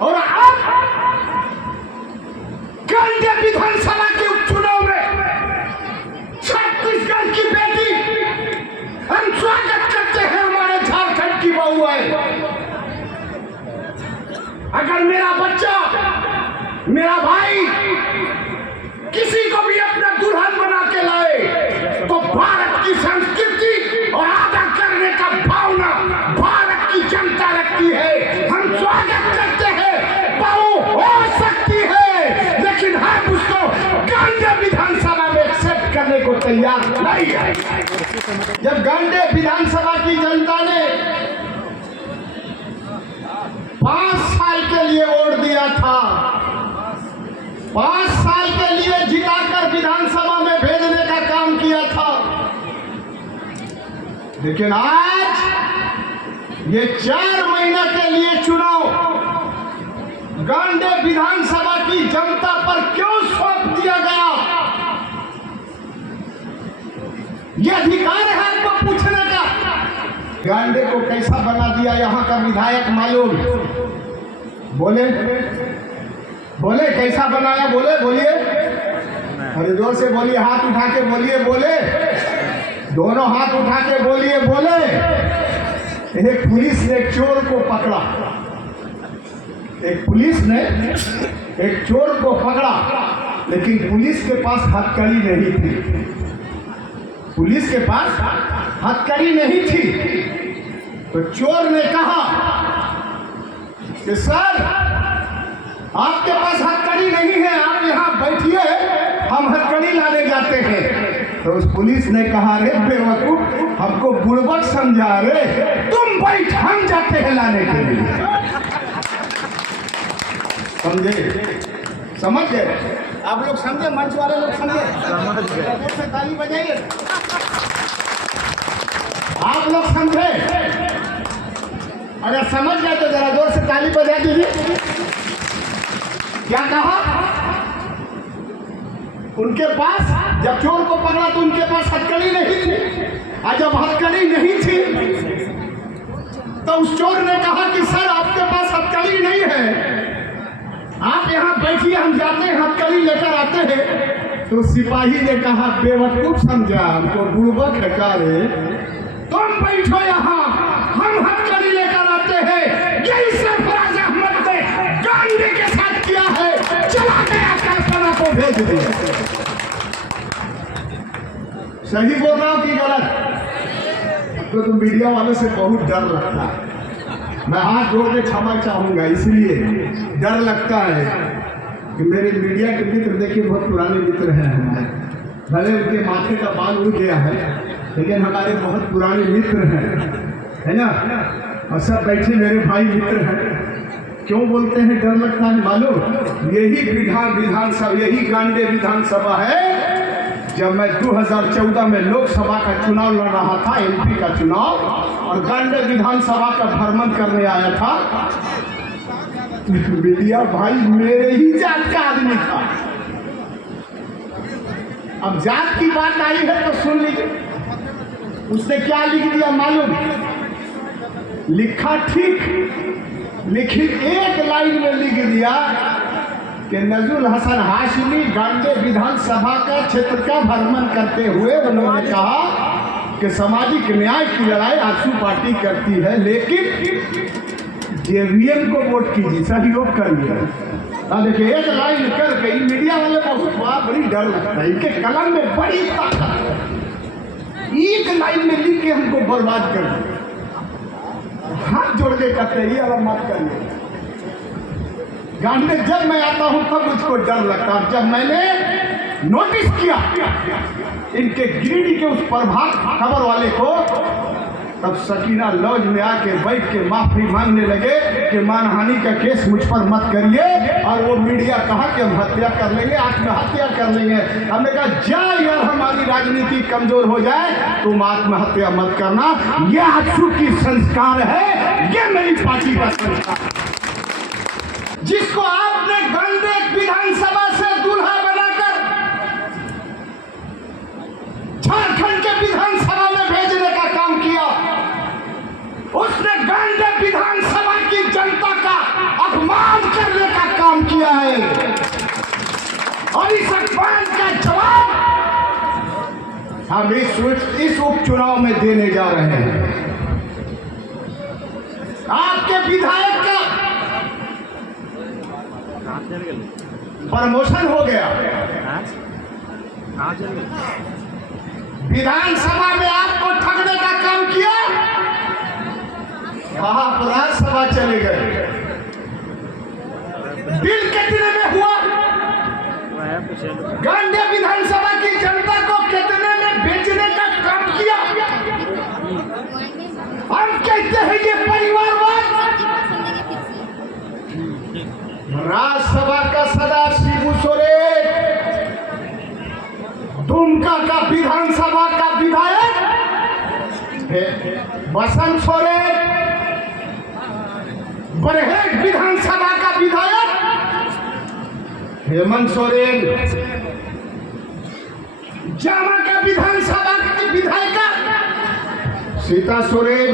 और अब गांधी विधानसभा के उपचुनाव में छत्तीसगढ़ की बेटी, हम स्वागत करते हैं हमारे झारखंड की बहुआएं। अगर मेरा बच्चा, मेरा भाई किसी को भी अपना दुल्हन बना के लाए तो भारत की संस्कृति और आदर करने का भावना भारत की जनता रखती है। हम स्वागत करते हैं, बहू हो सकती है, लेकिन हम उसको गांधी विधानसभा में एक्सेप्ट करने को तैयार नहीं है। जब गांधी विधानसभा की जनता ने 5 साल के लिए वोट दिया था, 5 साल के लिए जिताकर विधानसभा में भेजने का काम किया था, लेकिन आज ये 4 महीने के लिए चुनाव गांधी विधानसभा की जनता पर क्यों सौंप दिया गया? ये अधिकार है आपको पूछने का। गांधी को कैसा बना दिया यहाँ का विधायक मालूम? बोले बोले कैसा बनाया? बोले बोलिए, अरे जोर से बोलिए, हाथ उठा के बोलिए, बोले दोनों हाथ उठा के बोलिए, बोले। एक पुलिस ने एक चोर को पकड़ा, एक पुलिस ने एक चोर को पकड़ा, लेकिन पुलिस के पास हथकड़ी नहीं थी, पुलिस के पास हथकड़ी नहीं थी। तो चोर ने कहा कि सर आपके पास हथकड़ी नहीं है, आप यहाँ बैठिए, हम हथकड़ी लाने जाते हैं। तो उस पुलिस ने कहा, रे बेवकूफ, हमको बुड़बक समझा रे, तुम बैठ, हम जाते हैं लाने के लिए। समझे? समझ गए आप लोग? समझे? मंच वाले लोग समझे? ताली बजाइए। आप लोग समझे? अगर समझ गए तो जरा जोर से ताली बजा दीजिए। क्या कहा? उनके पास जब चोर को पकड़ा तो उनके पास हथकड़ी नहीं थी, और जब हथकड़ी नहीं थी तो उस चोर ने कहा कि सर आपके पास हथकड़ी नहीं है, आप यहाँ बैठिए, हम जाते हैं हथकड़ी लेकर आते हैं। तो सिपाही ने कहा, बेवकूफ समझा हमको, बुड़बक है का रे, तुम बैठो यहाँ, हम हथकड़ी लेकर आते हैं। यही सरफराज अहमद ने गांधी के साथ किया है, चला गया कल्पना को भेज दिया। सही बोल रहा हूँ कि गलत? तो मीडिया वालों से बहुत डर लगता है, मैं हाथ जोड़ के क्षमा चाहूंगा, इसलिए डर लगता है कि मेरे मीडिया के मित्र, देखिए बहुत पुराने मित्र हैं हमारे, भले उनके माथे का बाल उड़ गया है, लेकिन हमारे बहुत पुराने मित्र हैं, है ना, और सब बैठे मेरे भाई मित्र हैं। क्यों बोलते हैं डर लगता है मालूम? यही विधानसभा, यही गांधी विधानसभा है जब मैं 2014 में लोकसभा का चुनाव लड़ रहा था, एमपी का चुनाव, और गांधी विधानसभा का भ्रमण करने आया था। मीडिया भाई मेरे ही जात का आदमी था। अब जात की बात आई है तो सुन लीजिए, उसने क्या लिख दिया मालूम? लिखा ठीक, लिखित एक लाइन में लिख दिया कि नजुल हसन हाशमी गांधी विधानसभा का क्षेत्र का भ्रमण करते हुए उन्होंने कहा कि सामाजिक न्याय की लड़ाई आजसू पार्टी करती है, लेकिन जेवीएम को वोट कीजिए, सहयोग करिए। देखिए एक लाइन कर गई, मीडिया वाले को बड़ी डर लगता है, इनके कलम में बड़ी ताकत है, एक लाइन में लिख के हमको बर्बाद कर दिया। हाथ जोड़ के कहते हैं ये अलग मत करिए। गांधी जब मैं आता हूं तब मुझको डर लगता है। जब मैंने नोटिस किया इनके गिरिडीह के उस प्रभात खबर वाले को, तब सकीना लॉज में आके बैठ के माफी मांगने लगे कि मानहानि का केस मुझ पर मत करिए, और वो मीडिया कहा कि हम हत्या कर लेंगे, आत्महत्या कर लेंगे। हमने कहा जा यार, हमारी राजनीति कमजोर हो जाए, तुम आत्महत्या मत करना, यह आजसू की संस्कार है, ये मेरी पार्टी का संस्कार। जिसको आपने गांधी विधानसभा से दूल्हा बनाकर झारखंड के विधानसभा में भेजने का काम किया, उसने गांधी विधानसभा की जनता का अपमान हम इस उपचुनाव में देने जा रहे हैं। आपके विधायक का प्रमोशन हो गया, विधानसभा में आपको ठगने का काम किया, आप राज्यसभा चले गए। बिल कितने में हुआ? गांधी विधानसभा की जनता को कितने में बेचने का काम किया? हम कहते हैं ये परिवारवाद। राज्यसभा का सदाशिव सोरेन, दुमका का विधानसभा का विधायक बसंत सोरेन, बरहेट विधानसभा का विधायक हेमंत सोरेन, जामा का विधानसभा की विधायिका सीता सोरेन,